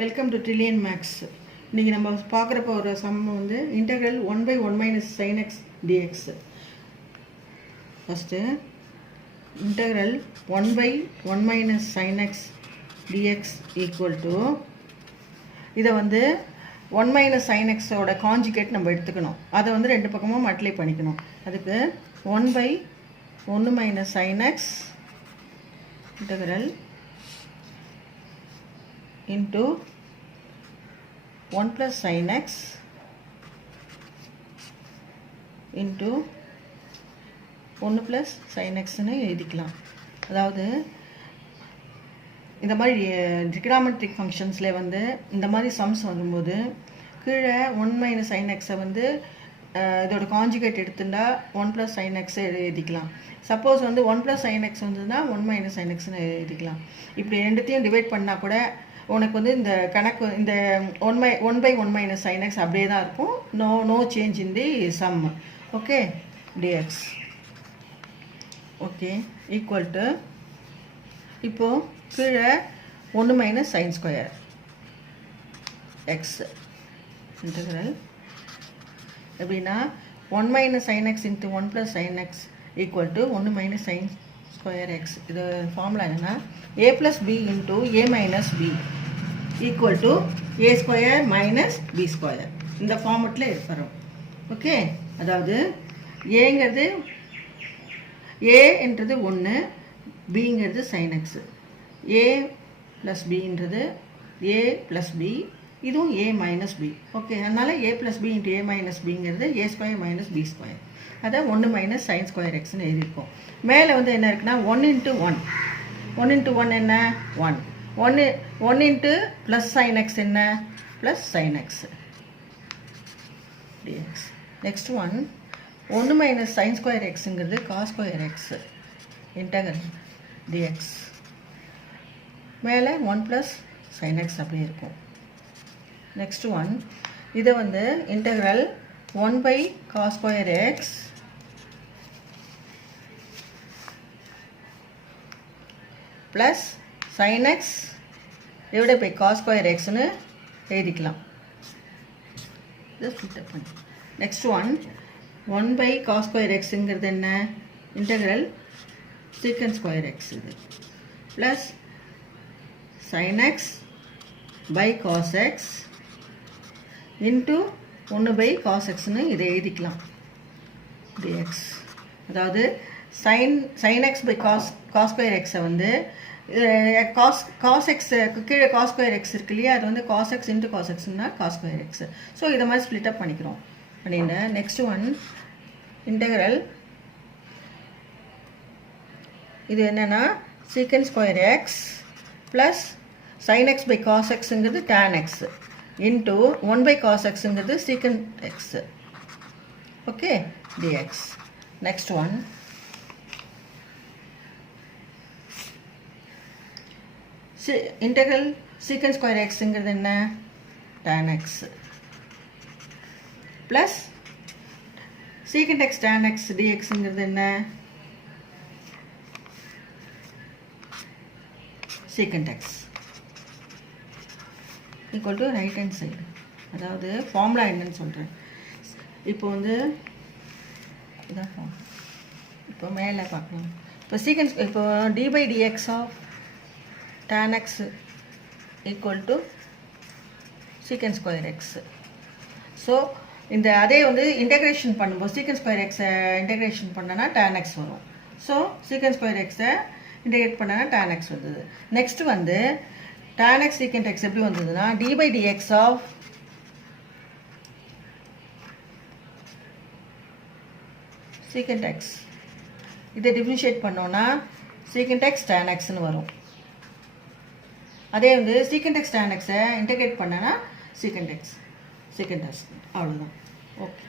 Welcome to trillion maths. இன்றைக்கி நம்ம பார்க்குறப்ப ஒரு சம் வந்து integral 1/1 - sin x dx. First integral 1/1 - sin x dx equal to இதை வந்து 1 - sin x ஓட காஞ்சுகேட் நம்ம எடுத்துக்கணும். அதை வந்து ரெண்டு பக்கமும் மல்டிப்ளை பண்ணிக்கணும். அதுக்கு 1/1 - sin x integral into 1 plus sin x into 1 plus sin x ன்னு எழுதிக்கலாம். அதாவது இந்த மாதிரி trigonometric functionsல வந்து இந்த மாதிரி sums வரும்போது கீழே 1 - sin x வந்து இதோட காஞ்சுகேட் எடுத்துட்டா 1 plus sin x எழுதிக்கலாம். சப்போஸ் வந்து 1 plus sin x வந்ததுன்னா 1 - sin x ன்னு எழுதிக்கலாம். இப்படி ரெண்டுத்தையும் டிவைட் பண்ணால் கூட உனக்கு வந்து இந்த கணக்கு இந்த 1/1 - sin x அப்படியே தான் இருக்கும். No change in the sum. Okay, dx okay equal to இப்போது கீழே 1 - sin ஸ்கொயர் x இன்டெக்ரல் எப்படின்னா 1 - sin x into 1 plus sin x equal to 1 - sin square x. இது ஃபார்முலா என்னென்னா a plus b into a minus b equal to a square minus b square. இந்த ஃபார்மெட்டில் இருக்கிறோம். Okay, அதாவது ஏங்கிறது ஏன்றது 1, பிங்கிறது sin x. a plus பின்றது a plus b, இதுவும் a மைனஸ் b. ஓகே, அதனால் a plus b into a minus பிங்கிறது a square minus b square. அதை 1 - sin ஸ்கொயர் எக்ஸ்ன்னு எழுதியிருக்கோம். மேலே வந்து என்ன இருக்குன்னா 1 × 1 1 × 1 என்ன 1 இன்ட்டு ப்ளஸ் sin x என்ன plus sin x dx. Next 1 - sin square எக்ஸுங்கிறது cos square x integral dx. மேலே 1 ப்ளஸ் sin x அப்படியே இருக்கும். நெக்ஸ்ட் இதை வந்து integral 1/cos square x plus sin x divided by cos square எக்ஸ்னு எழுதிக்கலாம். இதை ஃபில்டர் பண்ணி நெக்ஸ்ட் 1/cos ஸ்கொயர் எக்ஸுங்கிறது என்ன இன்டெக்ரல் சீக்கன் ஸ்கொயர் எக்ஸ் இது plus sin x by cos x into 1/cos xன்னு இதை எழுதிக்கலாம் dx. அதாவது sin x by cos square எக்ஸை வந்து cos x கீழே cos ஸ்கொயர் எக்ஸ் இருக்கு இல்லையா, அது வந்து cos x இன்ட்டு cos xன்னா cos ஸ்கொயர் எக்ஸ். ஸோ இதை மாதிரி ஸ்ப்ளிட் அப் பண்ணிக்கிறோம். பண்ணிட்டு நெக்ஸ்ட் இன்டெக்ரல் இது என்னென்னா secant square x plus sin x by cos xங்கிறது tan x இன்ட்டு 1/cos xங்கிறது secant x. Okay, dx. Next integral secant square எக்ஸுங்கிறது என்ன tan x plus secant x tan x dxங்கிறது என்ன secant x equal to right hand side. அதாவது formula என்னன்னு சொல்கிறேன். இப்போ வந்து இதான் ஃபார்ம். இப்போ மேலே பார்க்கலாம். இப்போ சீக்கன்ஸ் இப்போ d/dx of tan x equal to secant square x. So இந்த அதே வந்து இன்டெகிரேஷன் பண்ணும்போது சீக்கன் ஸ்கொயர் எக்ஸை இன்டெகிரேஷன் பண்ணனா tan x வரும். ஸோ சீக்கன் ஸ்கொயர் எக்ஸை இன்டெகிரேட் பண்ணனா tan x வந்தது. நெக்ஸ்ட் வந்து tan x secant x எப்படி வந்ததுன்னா d/dx ஆஃப் secant x இதை டிஃபரன்ஷியேட் பண்ணோன்னா secant x tan xன்னு வரும். அதே வந்து சீக்கண்ட் எக்ஸ் tan xஐ இன்டெகிரேட் பண்ணனா சீக்கண்ட் எக்ஸ் அவ்வளோதான். ஓகே.